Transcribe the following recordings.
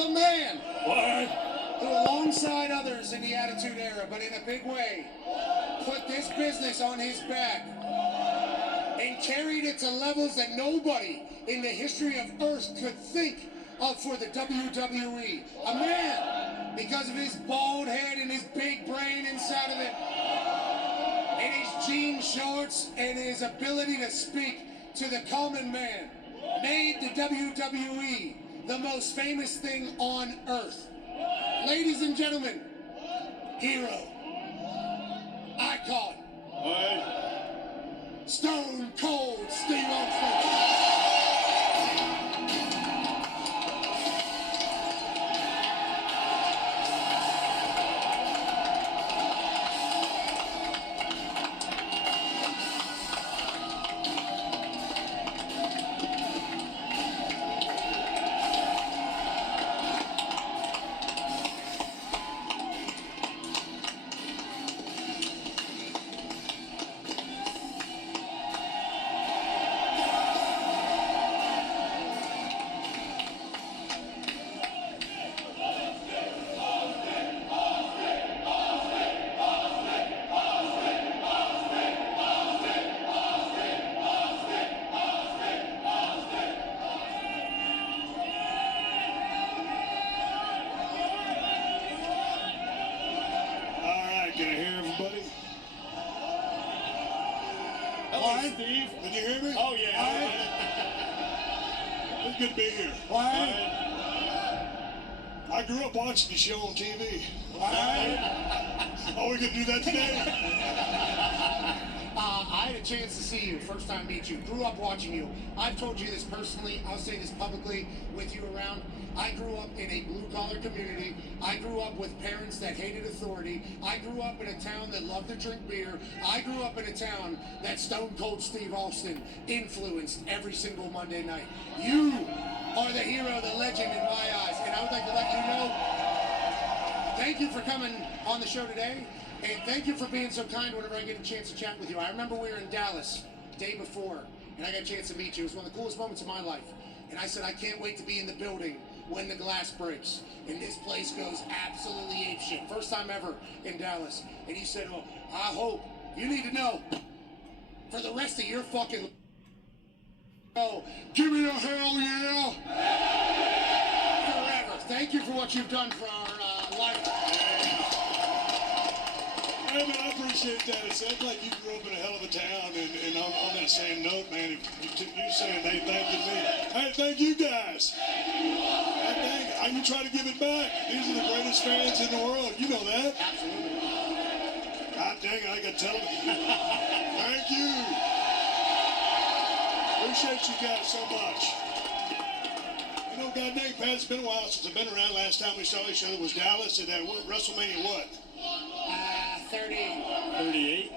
the man What? who, alongside others in the Attitude Era, but in a big way, put this business on his back and carried it to levels that nobody in the history of Earth could think of for the WWE. A man, because of his bald head and his big brain inside of it, and his jean shorts and his ability to speak to the common man, made the WWE the most famous thing on Earth. Ladies and gentlemen, hero, icon, What? Stone Cold Steve Austin. Can I hear everybody? Hello, Right. Steve. Can you hear me? Oh, yeah. It's good to be here. Right. I grew up watching the show on TV. Right. Oh, we can do that today? I had a chance to see you, first time meet you, grew up watching you. I've told you this personally, I'll say this publicly with you around. I grew up in a blue-collar community. I grew up with parents that hated authority. I grew up in a town that loved to drink beer. I grew up in a town that Stone Cold Steve Austin influenced every single Monday night. You are the hero, the legend in my eyes, and I would like to let you know, thank you for coming on the show today. And thank you for being so kind whenever I get a chance to chat with you. I remember we were in Dallas day before, and I got a chance to meet you. It was one of the coolest moments of my life. And I said, I can't wait to be in the building when the glass breaks. And this place goes absolutely apeshit. First time ever in Dallas. And you said, oh, I hope, you need to know, for the rest of your fucking oh, give me a hell yeah! Forever. Thank you for what you've done for our life. Hey, man, I appreciate that. It sounds like you grew up in a hell of a town, and on that same note, man, you saying, hey, thank you to me. Hey, thank you guys. Hey, you try to give it back. These are the greatest fans in the world. You know that. Absolutely. God dang it, I can tell them. Thank you. Appreciate you guys so much. You know, God dang, Pat, it's been a while since I've been around. Last time we saw each other was Dallas, and WrestleMania what? 38.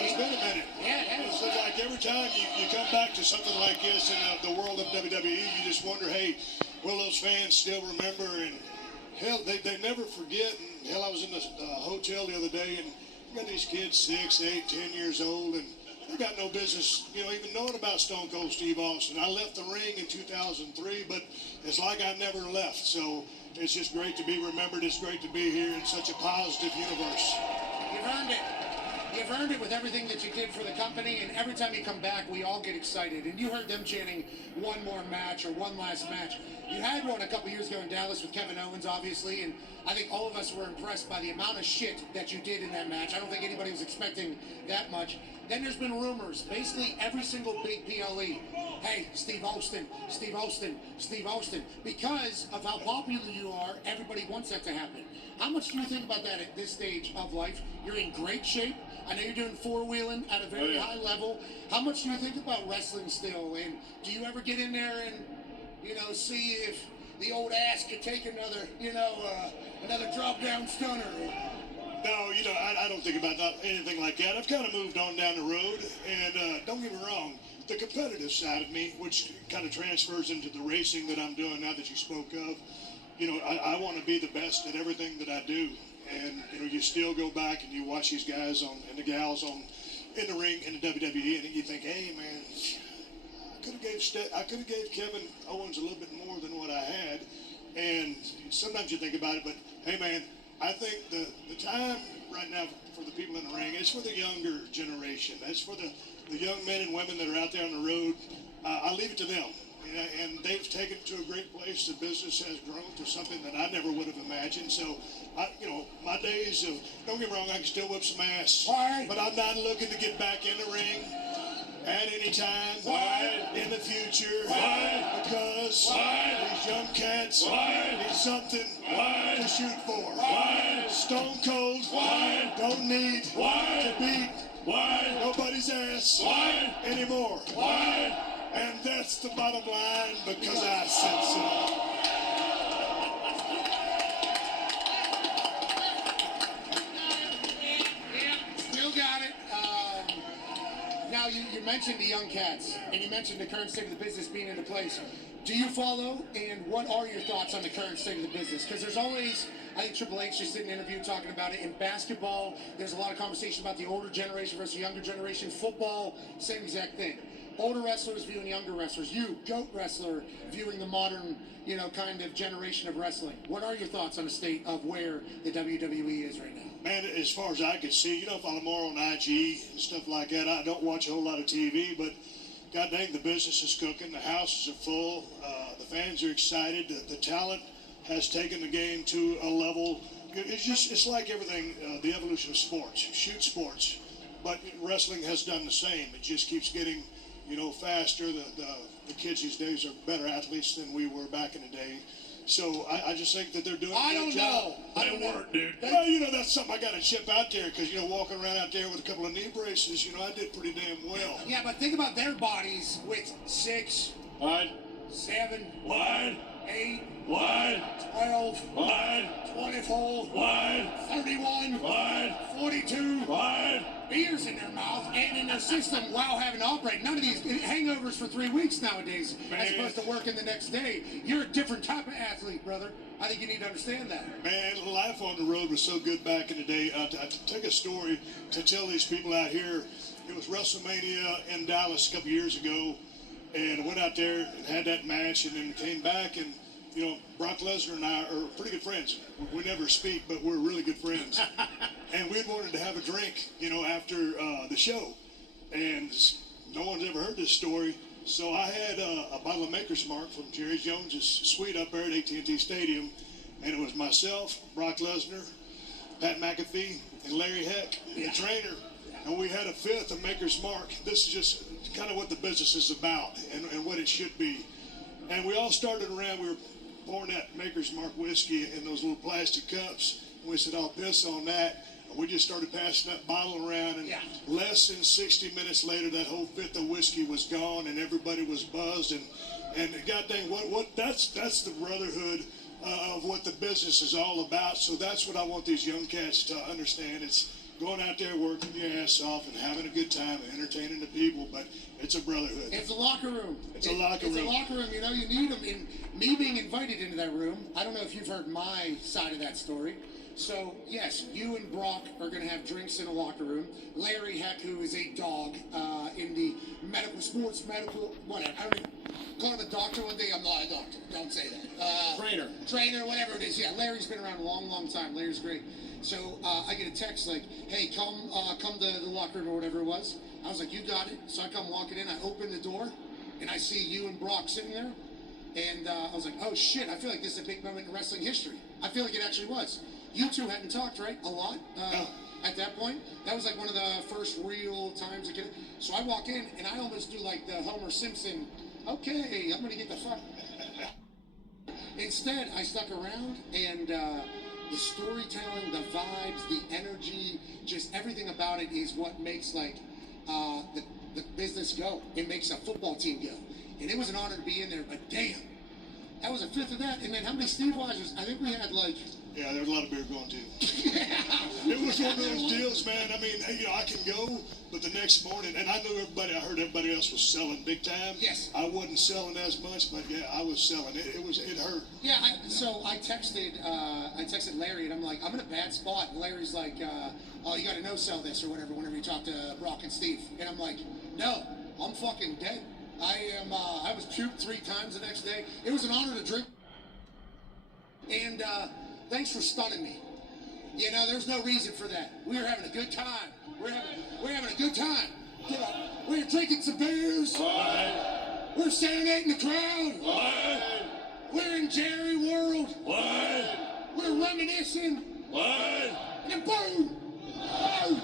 It's been a minute. Yeah, It's like every time you come back to something like this in the world of WWE, you just wonder, hey, will those fans still remember? And hell, they never forget. And hell, I was in the hotel the other day, and you got these kids 6, 8, 10 years old, and they got no business, even knowing about Stone Cold Steve Austin. I left the ring in 2003, but it's like I never left. So it's just great to be remembered. It's great to be here in such a positive universe. You've earned it. You've earned it with everything that you did for the company, and every time you come back, we all get excited. And you heard them chanting one more match or one last match. You had one a couple years ago in Dallas with Kevin Owens, obviously, and I think all of us were impressed by the amount of shit that you did in that match. I don't think anybody was expecting that much. Then there's been rumors, basically every single big PLE. Hey, Steve Austin, Steve Austin, Steve Austin. Because of how popular you are, everybody wants that to happen. How much do you think about that at this stage of life? You're in great shape. I know you're doing four-wheeling at a very high level. How much do you think about wrestling still? And do you ever get in there and, see if the old ass could take another drop-down stunner? No, I don't think about anything like that. I've kind of moved on down the road, and don't get me wrong, the competitive side of me, which kind of transfers into the racing that I'm doing now that you spoke of, I want to be the best at everything that I do. And, you still go back and you watch these guys and the gals in the ring in the WWE, and you think, hey, man, I could have gave Kevin Owens a little bit more than what I had. And, sometimes you think about it, but hey, man, I think the time right now for the people in the ring is for the younger generation. That's for the young men and women that are out there on the road. I leave it to them. And they've taken it to a great place. The business has grown to something that I never would have imagined. So, my days of, don't get me wrong, I can still whip some ass. Why? But I'm not looking to get back in the ring at any time. Why? In the future. Why? Because Why? these young cats Why? need something Why? to shoot for. Why? Stone cold. Why? Don't need Why? to beat Why? nobody's ass Why? anymore. Why? And that's the bottom line because I said so. Yeah, still got it. Now, you mentioned the young cats, and you mentioned the current state of the business being into place. Do you follow, and what are your thoughts on the current state of the business? Because there's always, I think Triple H just did an interview talking about it. In basketball, there's a lot of conversation about the older generation versus the younger generation. Football, same exact thing. Older wrestlers viewing younger wrestlers. You, GOAT wrestler, viewing the modern, kind of generation of wrestling. What are your thoughts on the state of where the WWE is right now? Man, as far as I could see, if I'm more on IG and stuff like that, I don't watch a whole lot of TV, but God dang, the business is cooking. The houses are full. The fans are excited. The talent has taken the game to a level. It's like everything, the evolution of sports, shoot sports. But wrestling has done the same. It just keeps getting faster. The kids these days are better athletes than we were back in the day. So I just think that they're doing a good job. I don't know. Dude. Well, that's something I got to chip out there because, walking around out there with a couple of knee braces, I did pretty damn well. Yeah, but think about their bodies with 6, What? 7, What? 8, What? 12, What? 24, What? 31, What? 42. What? Beers in their mouth and in their system while having to operate. None of these hangovers for 3 weeks nowadays, as opposed to working the next day. You're a different type of athlete, brother. I think you need to understand that. Man, life on the road was so good back in the day. I take a story to tell these people out here. It was WrestleMania in Dallas a couple years ago, and I went out there and had that match, and then came back, and Brock Lesnar and I are pretty good friends. We never speak, but we're really good friends. And we wanted to have a drink, after the show. And no one's ever heard this story. So I had a bottle of Maker's Mark from Jerry Jones's suite up there at AT&T Stadium. And it was myself, Brock Lesnar, Pat McAfee, and Larry Heck, the trainer. And we had a fifth of Maker's Mark. This is just kind of what the business is about and what it should be. And we all started around, we were pouring that Maker's Mark whiskey in those little plastic cups. And we said, I'll piss on that. And we just started passing that bottle around, and less than 60 minutes later, that whole fifth of whiskey was gone, and everybody was buzzed. And God dang, that's the brotherhood of what the business is all about. So that's what I want these young cats to understand. It's going out there working your ass off and having a good time and entertaining the people, but it's a brotherhood. It's a locker room. It's a locker room. It's a locker room. You need them. And me being invited into that room, I don't know if you've heard my side of that story. So, yes, you and Brock are going to have drinks in a locker room. Larry Heck, who is a dog in the medical, whatever. I don't even call him a doctor one day. I'm not a doctor. Don't say that. Trainer, whatever it is. Yeah, Larry's been around a long, long time. Larry's great. So I get a text like, hey, come to the locker room or whatever it was. I was like, you got it. So I come walking in. I open the door, and I see you and Brock sitting there. And I was like, oh, shit, I feel like this is a big moment in wrestling history. I feel like it actually was. You two hadn't talked, right? A lot at that point. That was like one of the first real times. So I walk in, and I almost do like the Homer Simpson, okay, I'm going to get the fuck. Instead, I stuck around, and the storytelling, the vibes, the energy, just everything about it is what makes like the business go. It makes a football team go. And it was an honor to be in there, but damn, that was a fifth of that. And then how many Steve Rogers? I think we had like... Yeah, there was a lot of beer going too. Yeah. It was one of those deals, man. I mean, I can go, but the next morning, and I heard everybody else was selling big time. Yes. I wasn't selling as much, but yeah, I was selling. It hurt. Yeah, so I texted Larry, and I'm like, I'm in a bad spot. And Larry's like, oh, you got to no-sell this or whatever whenever you talk to Brock and Steve. And I'm like, no, I'm fucking dead. I was puked 3 times the next day. It was an honor to drink. And And thanks for stunning me. You know, there's no reason for that. We're having a good time. We're having a good time. You know, we're drinking some beers. What? We're serenading the crowd. What? We're in Jerry World. What? We're reminiscing. What? And then boom! Boom!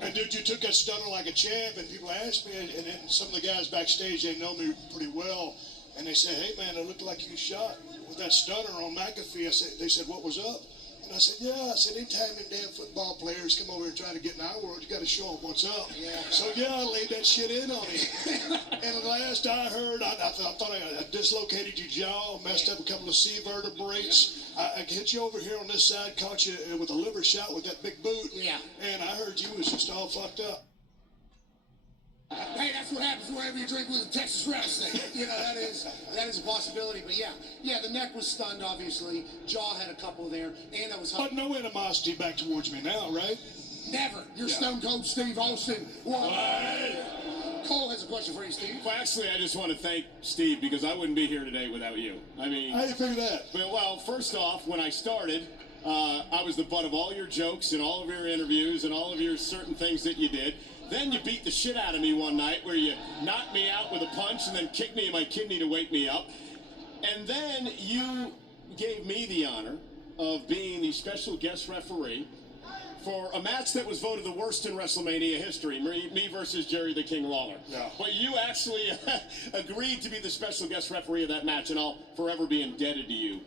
And dude, you took that stunner like a champ, and people asked me, and then some of the guys backstage, they know me pretty well, and they said, hey man, it looked like you shot with that stunner on McAfee. They said, what was up? And I said, yeah. I said, anytime them damn football players come over and try to get in our world, you got to show them what's up. Yeah. So yeah, I laid that shit in on him. And the last I heard, I thought I dislocated your jaw, messed up a couple of C vertebrates. I hit you over here on this side, caught you with a liver shot with that big boot. Yeah. And I heard you was just all fucked up. Hey, that's what happens whenever you drink with a Texas rattlesnake. You know, that is a possibility. But yeah, the neck was stunned, obviously. Jaw had a couple there, and I was. But no animosity back towards me now, right? Never. You're Stone Cold Steve Austin. What? Cole has a question for you, Steve. Well, actually, I just want to thank Steve because I wouldn't be here today without you. I mean, how do you figure that? Well, first off, when I started, I was the butt of all your jokes and all of your interviews and all of your certain things that you did. Then you beat the shit out of me one night where you knocked me out with a punch and then kicked me in my kidney to wake me up. And then you gave me the honor of being the special guest referee for a match that was voted the worst in WrestleMania history, me versus Jerry the King Lawler. Yeah. But you actually agreed to be the special guest referee of that match, and I'll forever be indebted to you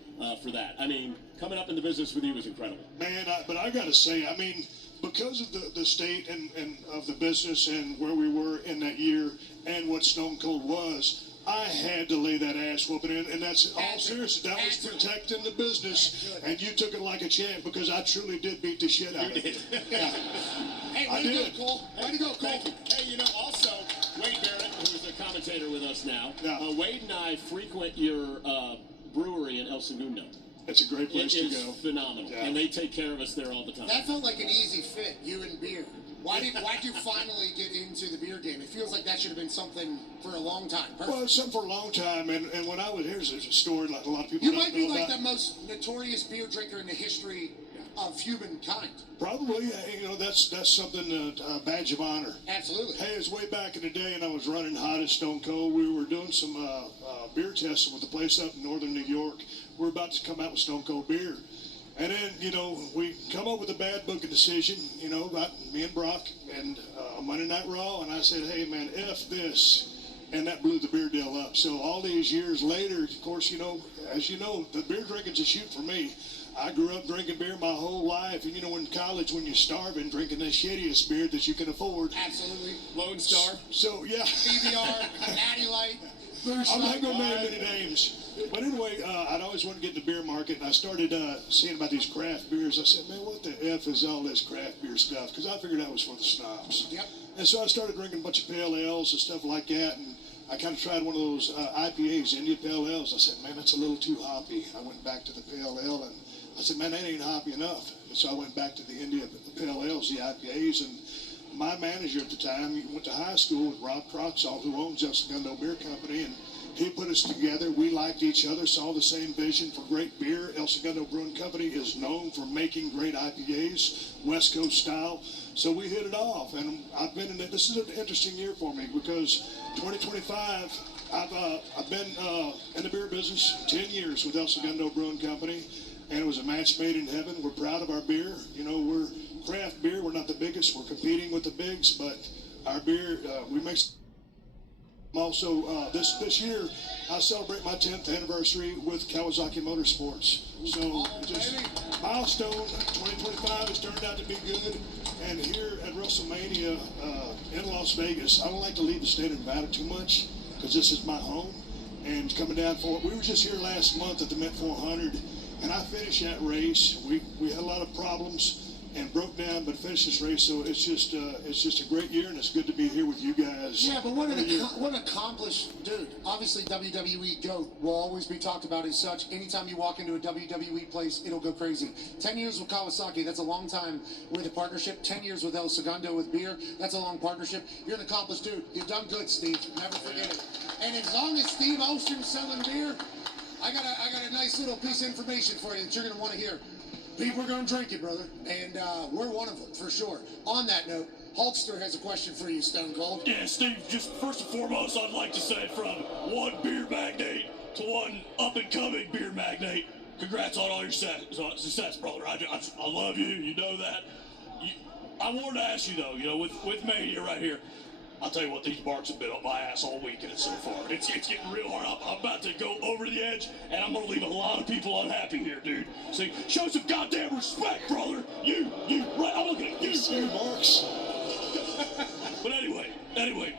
for that. I mean, coming up in the business with you was incredible. Man, but I got to say, I mean, because of the state and of the business and where we were in that year and what Stone Cold was, I had to lay that ass whooping in, and that's all serious. That was protecting the business, and you took it like a champ because I truly did beat the shit out of it. Yeah. Hey, way to go, Cole. Way to go, Cole. Thank you. Hey, you know, also, Wade Barrett, who's a commentator with us now, Wade and I frequent your brewery in El Segundo. It's a great place to go. It is phenomenal, and they take care of us there all the time. That felt like an easy fit, you and beer. Why'd you finally get into the beer game? It feels like that should have been something for a long time. Perfect. Well, it's something for a long time, and when I was, here's a story like a lot of people You don't might be know like about. the most notorious beer drinker in the history of humankind. Probably, you know, that's something, a badge of honor. Absolutely. Hey, it was way back in the day, and I was running hot as Stone Cold. We were doing some beer testing with the place up in northern New York. We're about to come out with Stone Cold beer. And then, you know, we come up with a bad booking decision, you know, about me and Brock and Monday Night Raw. And I said, hey, man, F this. And that blew the beer deal up. So all these years later, of course, you know, as you know, the beer drinking's a shoot for me. I grew up drinking beer my whole life. And, you know, in college, when you're starving, drinking the shittiest beer that you can afford. Absolutely. Lone Star. So, yeah. PBR, Natty Light. I'm not going to name any names. But anyway, I'd always wanted to get in the beer market, and I started seeing about these craft beers. I said, man, what the F is all this craft beer stuff? Because I figured that was for the snobs. Yep. And so I started drinking a bunch of pale ales and stuff like that, and I kind of tried one of those IPAs, India Pale Ales. I said, man, that's a little too hoppy. I went back to the pale ale, and I said, man, that ain't hoppy enough. And so I went back to the India Pale Ales, the IPAs, and my manager at the time went to high school with Rob Croxall, who owns El Segundo Beer Company, and he put us together. We liked each other, saw the same vision for great beer. El Segundo Brewing Company is known for making great IPAs, West Coast style. So we hit it off, and I've been in it. This is an interesting year for me because 2025, I've been in the beer business 10 years with El Segundo Brewing Company, and it was a match made in heaven. We're proud of our beer. You know, we're craft beer. We're not the biggest. We're competing with the bigs, but our beer, we make. Also, this year, I celebrate my 10th anniversary with Kawasaki Motorsports. So, just milestone 2025 has turned out to be good. And here at WrestleMania in Las Vegas, I don't like to leave the state of Nevada too much because this is my home. And coming down for it, we were just here last month at the Met 400, and I finished that race. We had a lot of problems and broke down, but finished this race. So it's just a great year, and it's good to be here with you guys. Yeah, but what an accomplished dude. Obviously, WWE GOAT will always be talked about as such. Anytime you walk into a WWE place, it'll go crazy. 10 years with Kawasaki, that's a long time with a partnership. 10 years with El Segundo with beer, that's a long partnership. You're an accomplished dude. You've done good, Steve. Never forget it. And as long as Steve Austin's selling beer, I got a nice little piece of information for you that you're gonna want to hear. People are gonna drink it, brother, and we're one of them for sure. On that note, Hulkster has a question for you, Stone Cold. Yeah, Steve, just first and foremost, I'd like to say from one beer magnate to one up-and-coming beer magnate, congrats on all your success, brother. I love you. You know that. I wanted to ask you, though, with Mania right here, I'll tell you what, these marks have been up my ass all weekend so far. It's getting real hard. I'm about to go over the edge, and I'm going to leave a lot of people unhappy here, dude. See, show some goddamn respect, brother. You, right, I'm looking at you. Marks. But anyway,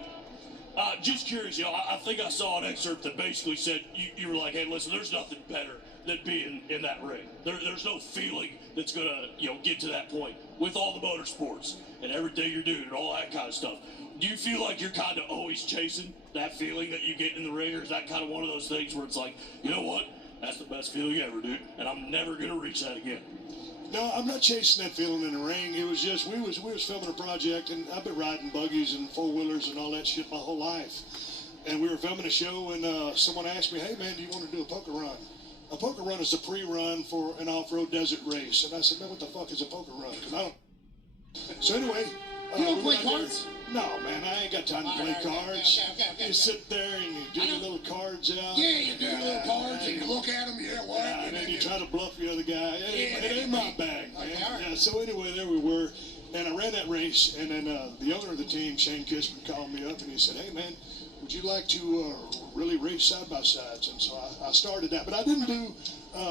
just curious, I think I saw an excerpt that basically said you were like, hey, listen, there's nothing better than being in that ring. There's no feeling that's going to, get to that point with all the motorsports and everything you're doing and all that kind of stuff. Do you feel like you're kind of always chasing that feeling that you get in the ring, or is that kind of one of those things where it's like, you know what, that's the best feeling ever, dude, and I'm never going to reach that again? No, I'm not chasing that feeling in the ring. It was just we was filming a project, and I've been riding buggies and four-wheelers and all that shit my whole life. And we were filming a show, and someone asked me, hey, man, do you want to do a poker run? A poker run is a pre-run for an off-road desert race. And I said, man, what the fuck is a poker run? 'Cause I don't. So anyway. You don't play cards? No, man, I ain't got time to play cards. Okay. You sit there and you do your little cards out. Yeah, you do little cards and you look at them, yeah, what? Yeah, and then you try to bluff the other guy. It ain't my bag, man. Okay, all right. Yeah, so anyway, there we were. And I ran that race, and then the owner of the team, Shane Kissman, called me up, and he said, hey, man, would you like to really race side-by-sides? And so I started that. But I didn't do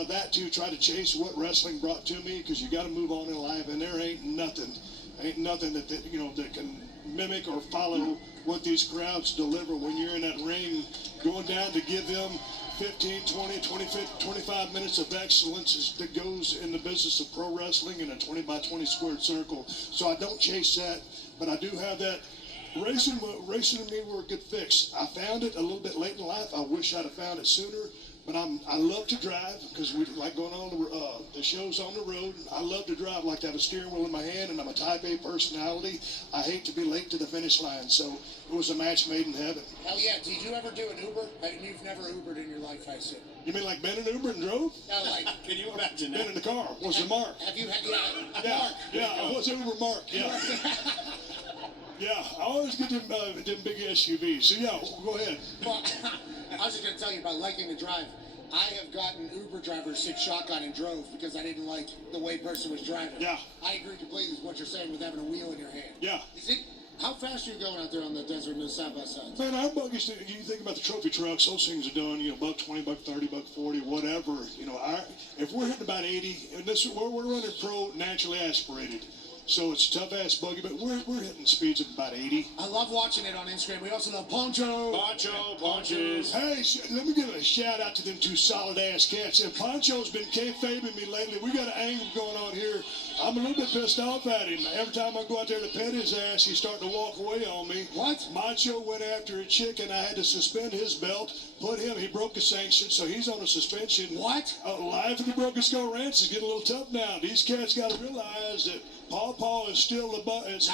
that to try to chase what wrestling brought to me, because you got to move on in life, and there ain't nothing that that can mimic or follow what these crowds deliver when you're in that ring, going down to give them 15, 20, 25 minutes of excellence that goes in the business of pro wrestling in a 20 by 20 squared circle. So I don't chase that, but I do have that. Racing to me were a good fix. I found it a little bit late in life. I wish I'd have found it sooner. But I love to drive, because we like going on the shows on the road. I love to drive, like to have a steering wheel in my hand, and I'm a type A personality. I hate to be late to the finish line, so it was a match made in heaven. Hell yeah. Did you ever do an Uber? You've never Ubered in your life, I assume. You mean like been in Uber and drove? No, like, Can you imagine Been that? in the car. Was the Mark? have you had, Yeah, Mark? I was Uber Mark, yeah. Yeah, I always get them big SUVs. So yeah, go ahead. Well, I was just going to tell you about liking to drive. I have gotten Uber drivers sit shotgun and drove because I didn't like the way person was driving. Yeah. I agree completely with what you're saying with having a wheel in your hand. Yeah. How fast are you going out there on the desert in the side-by-sides? Man, our buggies, you think about the trophy trucks, those things are done, $120, $130, $140, whatever. If we're hitting about 80, and we're running pro naturally aspirated. So it's a tough-ass buggy, but we're hitting speeds of about 80. I love watching it on Instagram. We also love Poncho. Punches. Hey, let me give a shout-out to them two solid-ass cats. And Poncho's been kayfabing me lately. We got an angle going on here. I'm a little bit pissed off at him. Every time I go out there to pet his ass, he's starting to walk away on me. What? Macho went after a chick, and I had to suspend his belt. He broke a sanction, so he's on a suspension. What? Life in the Broken Skull Ranch is getting a little tough now. These cats got to realize that Paw is still the boss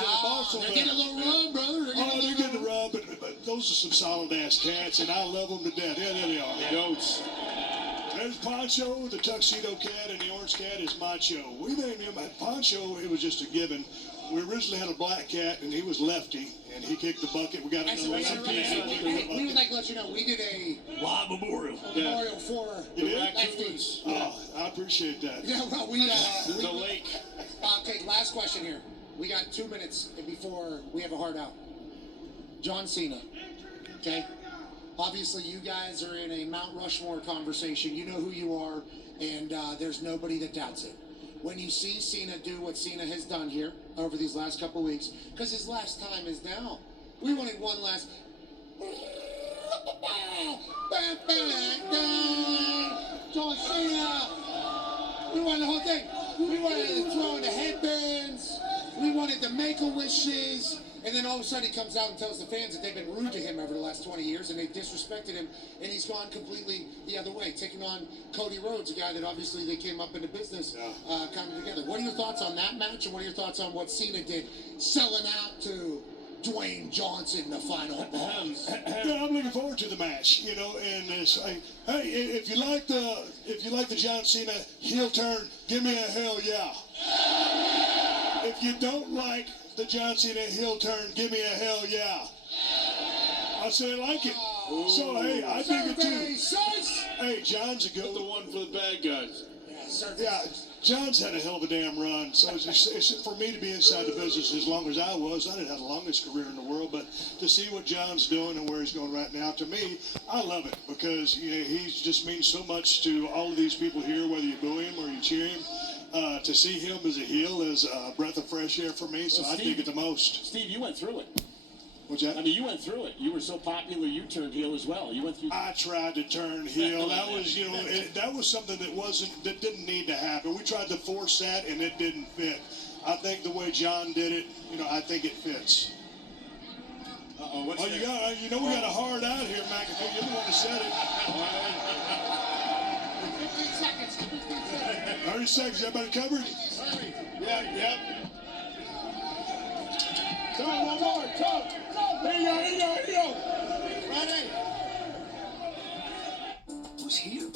over they're there. getting a little rub, brother. They're getting the rub, but those are some solid-ass cats, and I love them to death. Yeah, there they are. Goats. There's Poncho, the tuxedo cat, and the orange cat is Macho. We named him Poncho. It was just a given. We originally had a black cat, and he was lefty, and he kicked the bucket. We got another lefty. We would like to let you know, we did a Live memorial. memorial for lefties. Oh, I appreciate that. Yeah, well, The lake. Okay, last question here. We got 2 minutes before we have a hard out. John Cena, okay? Obviously, you guys are in a Mount Rushmore conversation. You know who you are, and there's nobody that doubts it. When you see Cena do what Cena has done here over these last couple weeks, because his last time is now. We wanted one last... John Cena! We wanted the whole thing. We wanted to throw in the headbands. We wanted the Make-A-Wishes. And then all of a sudden he comes out and tells the fans that they've been rude to him over the last 20 years and they disrespected him, and he's gone completely the other way, taking on Cody Rhodes, a guy that obviously they came up into business coming together. What are your thoughts on that match, and what are your thoughts on what Cena did, selling out to Dwayne Johnson the final boss. Yeah, I'm looking forward to the match, you know, and it's like, hey, if you like the John Cena heel turn, give me a hell yeah. If you don't like the John Cena heel turn, give me a hell yeah. I said I like it. So hey, I dig it too. Hey, John's a good The one for the bad guys. Yeah, John's had a hell of a damn run. So it's for me to be inside the business as long as I was. I didn't have the longest career in the world, but to see what John's doing and where he's going right now, to me, I love it because he just means so much to all of these people here, whether you boo him or you cheer him. To see him as a heel is a breath of fresh air for me, so Well, I dig it the most. Steve, you went through it. What's that? I mean, you went through it. You were so popular, you turned heel as well. You went through. I tried to turn heel. That was, that was something that didn't need to happen. We tried to force that, and it didn't fit. I think the way John did it, I think it fits. What's Oh, that? we got a hard out here, McAfee. You're the one that said it. 15 seconds. 30 seconds. Everybody covered? Yeah, yep. Come, one more. Come. Here you go. Ready? Who's here?